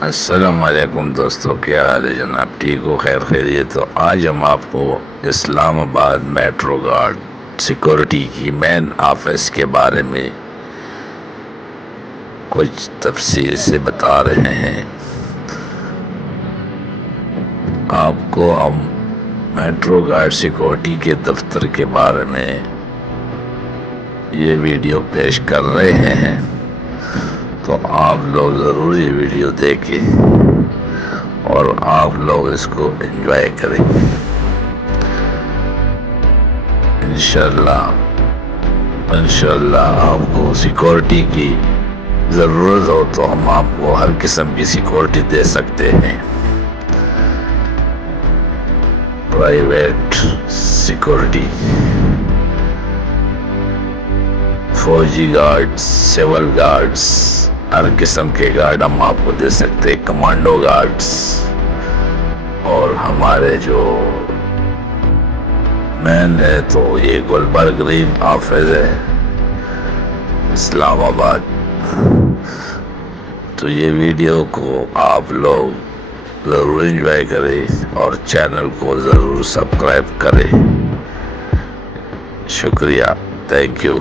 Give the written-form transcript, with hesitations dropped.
अस्सलाम वालेकुम दोस्तों, क्या हाल है जनाब? ठीक हो? खैर खैरियत? तो आज हम आपको इस्लामाबाद मेट्रो गार्ड सिक्योरिटी की मेन ऑफिस के बारे में कुछ तफसील से बता रहे हैं। आपको हम मेट्रो गार्ड सिक्योरिटी के दफ्तर के बारे में ये वीडियो पेश कर रहे हैं, तो आप लोग ज़रूर ये वीडियो देखें और आप लोग इसको एंजॉय करें। इंशाल्लाह आपको सिक्योरिटी की ज़रूरत हो तो हम आपको हर किस्म की सिक्योरिटी दे सकते हैं। प्राइवेट सिक्योरिटी, फौजी गार्ड्स, सिविल गार्ड्स, हर किस्म के गार्ड हम आपको दे सकते हैं। कमांडो गार्ड्स, और हमारे जो मैन है तो ये गुलबर्ग ग्रीन ऑफिस है इस्लामाबाद। तो ये वीडियो को आप लोग ज़रूर एंजॉय करें और चैनल को ज़रूर सब्सक्राइब करें। शुक्रिया, थैंक यू।